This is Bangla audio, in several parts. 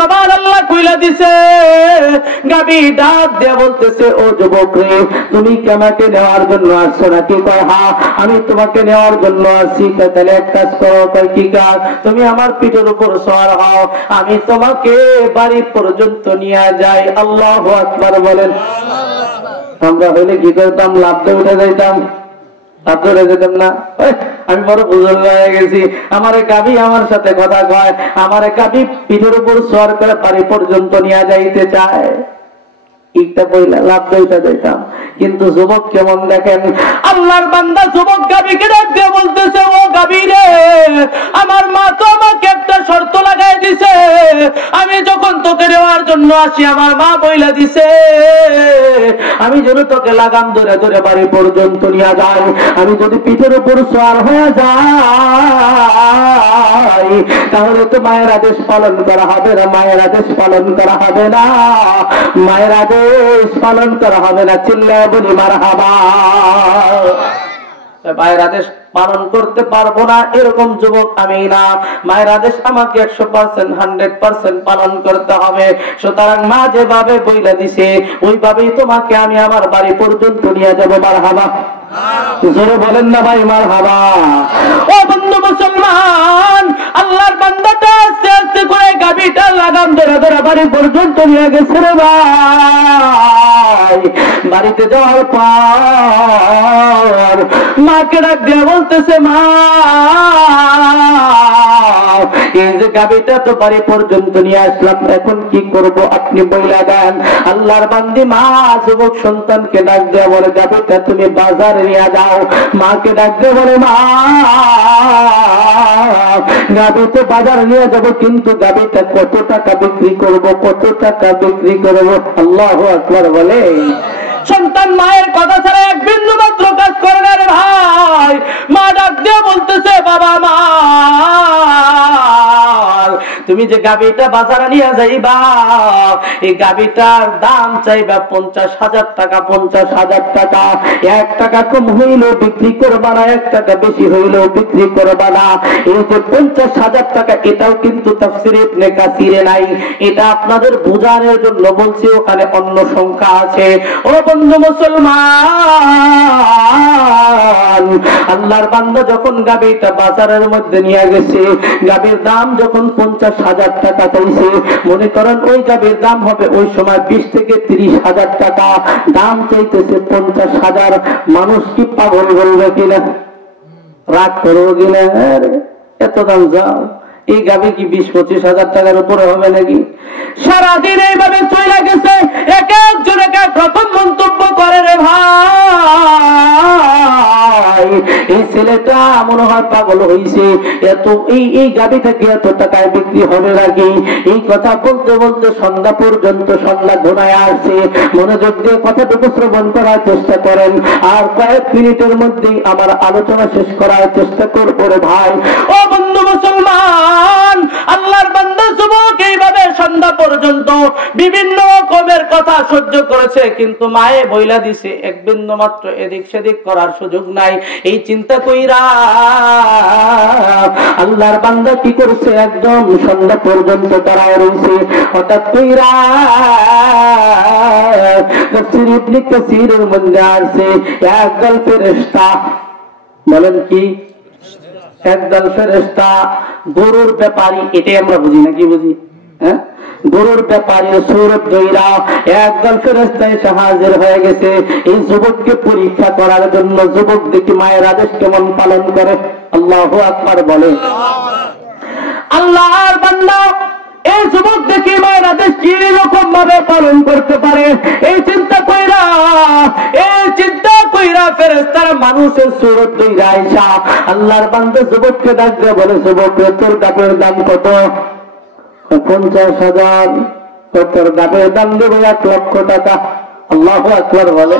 সুবহানাল্লাহ কইলা দিছে। গাবি ডাক দিয়ে বলতেছে, ও যুবক রে, তুমি কি আমাকে নেওয়ার জন্য আসছো নাকি? কয় হ্যাঁ, আমি তোমাকে নেওয়ার জন্য আসছি। তাহলে এক কাজ করো। কয় কি কাজ? তুমি আমার পিঠের উপর সওয়ার হও, আমি তোমাকে বাড়ি পর্যন্ত নিয়ে যাই। আল্লাহু আকবার বলেন। আমরা হইলে কি করতাম? লাফতে উঠে যাইতাম, লাফতে উঠে যেতাম না? আমি বড় বুজুর্গ হয়ে গেছি, আমার গাবি আমার সাথে কথা কয়, আমার গাবি পিঠের উপর সওয়ার করে বাড়ি পর্যন্ত নিয়ে যাইতে চায়। ইটা বইলা লাফতে উঠে যাইতাম। কিন্তু যুবক কেমন দেখেন, আল্লাহর বান্দা যুবক গাবিকে ডাক দিয়ে বলতেছে, ও গাবি রে, আমার মা তো আমাকে একটা শর্ত লাগাই দিছে। আমি যখন তোকে নেওয়ার জন্য আসি, আমার মা বইলা দিছে আমি যেন তোকে লাগাম ধরে ধরে বাড়ি পর্যন্ত নিয়ে যাই। আমি যদি পিঠের উপর সওয়ার হয়ে যাই, তাহলে তো মায়ের আদেশ পালন করা হবে না, মায়ের আদেশ পালন করা হবে না, মায়ের আদেশ পালন করা হবে না। চিল্লায় বলি মারহাবা। মায়ের আদেশ পালন করতে পারবো না এরকম যুবক আমি না। মায়ের আদেশ আমাকে 100%, 100% পালন করতে হবে। সুতরাং মা যেভাবে বইলা দিছে ওইভাবেই তোমাকে আমি আমার বাড়ি পর্যন্ত নিয়ে যাবো। মারহাবা। জোরে বলেন না ভাই মারহাবা। ও বন্ধু মুসলমান, আল্লাহর বান্দাটা আস্তে আস্তে করে গাবিটা লাগাম ধরে ধরে বাড়ি পর্যন্ত নিয়ে গেছে রে ভাই। বাড়িতে যাওয়ার পর মাকে ডাক দিয়ে বলতেছে, মা এই যে গাবিটা তো বাড়ি পর্যন্ত নিয়ে আসলাম, এখন কি করব আপনি বইলা দেন। আল্লাহর বান্দি মা যুবক সন্তানকে ডাক দিয়ে বলে, গাবিটা তুমি বাজারে নিয়ে যাও। মাকে ডাক দিয়ে বলে, মা গাবি তো বাজারে নিয়ে যাবো, কিন্তু গাবিটা কত টাকা বিক্রি করব, কত টাকা বিক্রি করব? আল্লাহু আকবার বলে। সন্তান মায়ের কথা ছাড়া এক বিন্দু মাত্র কাজ করে না রে ভাই। মা ডাক দিয়ে বলতেছে, বাবা মা, তুমি যে গাবিটা বাজারে নিয়ে যাইবা, এই গাবিটার দাম চাইবা 50,000 টাকা। 50,000 টাকা। 1 টাকা কম হইলেও বিক্রি করবা না, 1 টাকা বেশি হইলেও বিক্রি করবা না। এই যে 50,000 টাকা, এটাও কিন্তু তাফসীরে ইবনে কাসিরে নাই, এটা আপনাদের বোঝানোর জন্য বলছি, ওখানে অন্য সংখ্যা আছে। ও বন্ধু মুসলমান, আল্লাহর বান্দা যখন গাবিটা বাজারের মধ্যে নিয়ে গেছে, গাবির দাম যখন 50,000 টাকা চাইছে, মনে করেন ওই গাবির দাম হবে ওই সময় 20 থেকে 30,000 টাকা, দাম চাইতেছে 50,000। মানুষ কি পাগল বলবে কিনা? রাগ করবো কিনা? এত দাম যাও, এই গাবি কি 20-25,000 টাকার উপরে হবে নাকি? সারাদিন এইভাবে চলে গেছে, এক একজন এক এক রকম মন্তব্য করে রে ভাই। এই ছেলেটা মনে হয় পাগল হইছে, এত এই গাবিটা কি এত টাকায় বিক্রি হবে নাকি? এই কথা বলতে বলতে সন্ধ্যা পর্যন্ত, সন্ধ্যা ঘনায় আসছে। মনোযোগ দিয়ে কথাটুকু শ্রবণ করার চেষ্টা করেন, আর কয়েক মিনিটের মধ্যেই আমার আলোচনা শেষ করার চেষ্টা করবো রে ভাই। ও বন্ধু মুসলমান, আল্লাহর বান্দা যুবক এইভাবে সন্ধ্যা পর্যন্ত বিভিন্ন রকমের কথা সহ্য করেছে, কিন্তু মায়ে বইলা দিছে এক বিন্দু মাত্র এদিক সেদিক করার সুযোগ নাই। এই চিন্তা কইরা আল্লাহর বান্দা কি করছে, একদম সন্ধ্যা পর্যন্ত দাঁড়ায় রয়েছে। হঠাৎ কইরা তাফসীর ইবনে কাসিরের মধ্যে আছে একদল ফেরেশতা। বলেন কি? একদল ফেরেশতা গরুর ব্যাপারী, এটাই আমরা বুঝি না, কি বুঝি? হ্যাঁ, গরুর ব্যাপারী সুরত দইরা একদল ফেরেশতা এসে হাজির হয়ে গেছে এই যুবককে পরীক্ষা করার জন্য। যুবক দেখি মায়ের আদেশ কেমন পালন করে। আল্লাহু আকবার বলে। আল্লাহর বান্দা এই যুবক দেখি মায়ের আদেশ কি রকম ভাবে পালন করতে পারে, এই চিন্তা কইরা ফেরেশতারা মানুষের সুরত দইরা আইসা আল্লাহর বান্দা যুবককে ডাক দিয়ে বলে, যুবক তোর গাবের দাম কত? 50,000। তোর গাবের দাম দেবো 1 লক্ষ টাকা। আল্লাহু আকবার বলে।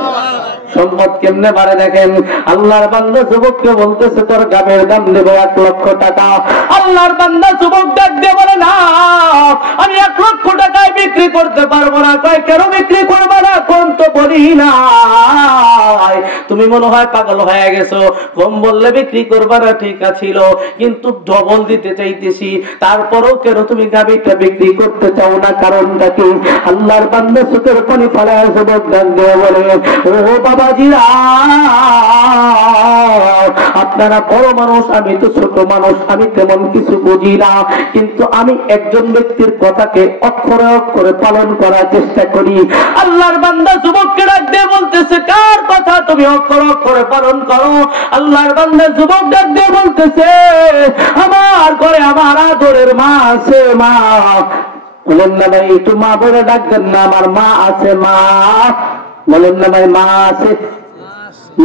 সম্পদ কেমনে বাড়ে দেখেন। আল্লাহর বান্দা যুবককে বলতেছে, তোর গাবের দাম দেব 1 লক্ষ টাকা। আল্লাহর বান্দা যুবক ডাক দিয়ে বলে, না আমি 1 লক্ষ টাকায় বিক্রি করতে পারবো না। কয় কেন বিক্রি করবো না? কোন তো বলি না তুমি মনে হয় পাগল হয়ে গেছো, কম বললে বিক্রি করবা না ঠিক আছিল, কিন্তু ডবল দিতে চাইতেছি, তারপরও কেন তুমি গাভীটা বিক্রি করতে চাও না? কারণটা কি? আল্লাহর বান্দা চোখের পানি ফেলায় যুবক ডাক দিয়ে বলে, ও বাবাজিরা, আপনারা বড় মানুষ, আমি তো ছোট মানুষ, আমি তেমন কিছু বুঝি না, কিন্তু আমি একজন ব্যক্তির কথাকে অক্ষরে অক্ষরে পালন করার চেষ্টা করি। আল্লাহর বান্দা যুবককে ডাক দিয়ে বলতেছে, কার কথা তুমি অক্ষরে অক্ষরে পালন করো? আল্লাহর বান্দা যুবক ডাক দিয়ে বলতেছে, আমার ঘরে আমার আদরের মা আছে। মা বলেন না ভাই, একটু মা বলে ডাকবেন না, আমার মা আছে। মা বলেন না ভাই, মা আছে।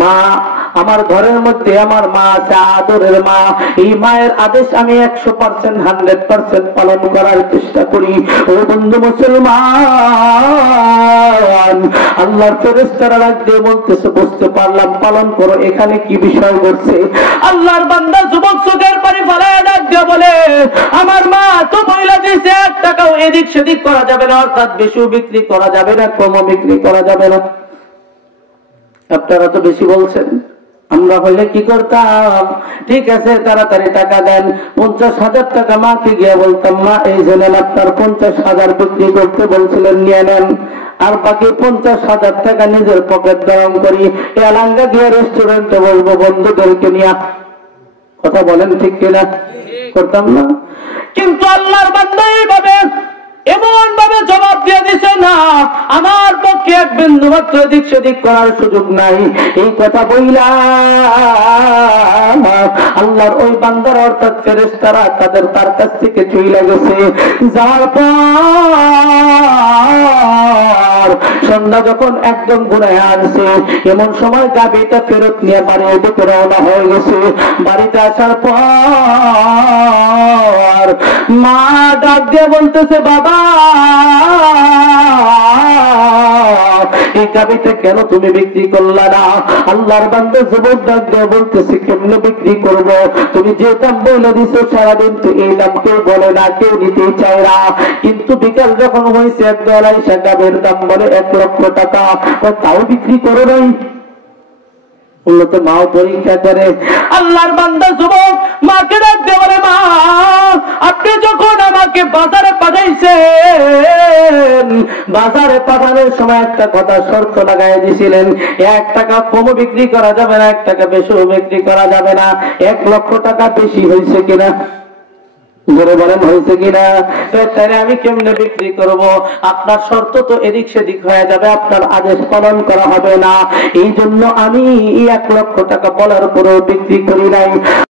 মা, আমার ঘরের মধ্যে আমার মা আছে, আদরের মা। এই মায়ের আদেশ আমি 100% 100% পালন করার চেষ্টা করি। ও বন্ধু মুসলমান, আল্লাহর ফেরেশতারা ডাক দিয়ে বলতেছে, বুঝতে পারলাম, পালন করো। এখানে কি বিষয় ঘটছে? আল্লাহর বান্দা যুবক চোখের পানি ফেলায় ডাক দিয়ে বলে, আমার মা তো বইলা দিয়েছে 1 টাকাও এদিক সেদিক করা যাবে না, অর্থাৎ বেশিও বিক্রি করা যাবে না, কমও বিক্রি করা যাবে না। আপনারা তো বেশি বলছেন, আমরা হইলে কি করতাম? ঠিক আছে, তাড়াতাড়ি টাকা দেন। 50,000 টাকা মাকে গিয়ে বলতাম, মা এই যে নেন, আপনার 50,000 বিক্রি করতে বলছিলেন, নিয়ে নেন। আর বাকি 50,000 টাকা নিজের পকেট গরম করি এলাঙ্গা গিয়ে রেস্টুরেন্টে বলবো বন্ধুদেরকে নিয়ে। কথা বলেন ঠিক কিনা? করতাম না? কিন্তু আল্লাহর বান্দা এইভাবে এমন ভাবে জবাব দিয়ে দিছে, না, আমার পক্ষে এক বিন্দু মাত্র এদিক সেদিক করার সুযোগ নাই। এই কথা বইলা আল্লাহর ওই বান্দার অর্থাৎ ফেরেশতারা তার কাছ থেকে চলে গেছে। যার পর সন্ধ্যা যখন একদম ঘুরে আনছে, এমন সময় গাভীটা ফেরত নিয়ে বাড়ির দিকে রওনা হয়ে গেছে। বাড়িতে আসার পর মা ডাক দিয়ে বলতেছে, বাবা, এই গাভীটা কেন তুমি বিক্রি করলা না? আল্লাহর বান্দা যুবক ডাক দিয়ে বলতেছে, কেমনে বিক্রি করব? তুমি যে দাম বলে দিছো সারাদিন তো এই দাম কেউ বলে না, কেউ নিতেই চায় না, কিন্তু বিকাল যখন হয়েছে এক বেলায় সে গাভীর দাম বলে 1 লক্ষ টাকা, তাও বিক্রি করো নাই। উন্নত মাও পরীক্ষা করে। আল্লাহর বান্দা যুবক মাকে ডাক দিয়ে বলে, মা, আপনি যখন আমাকে বাজারে পাঠাইছেন, বাজারে পাঠানোর সময় একটা কথা শর্ত লাগাই দিয়েছিলেন, 1 টাকা কমও বিক্রি করা যাবে না, 1 টাকা বেশিও বিক্রি করা যাবে না। 1 লক্ষ টাকা বেশি হয়েছে কিনা? বলে বলেন হয়েছে কিনা? তাই আমি কেমনে বিক্রি করব? আপনার শর্ত তো এদিক সেদিক হয়ে যাবে, আপনার আদেশ পালন করা হবে না। এই জন্য আমি 1 লক্ষ টাকা বলার পরেও বিক্রি করি নাই।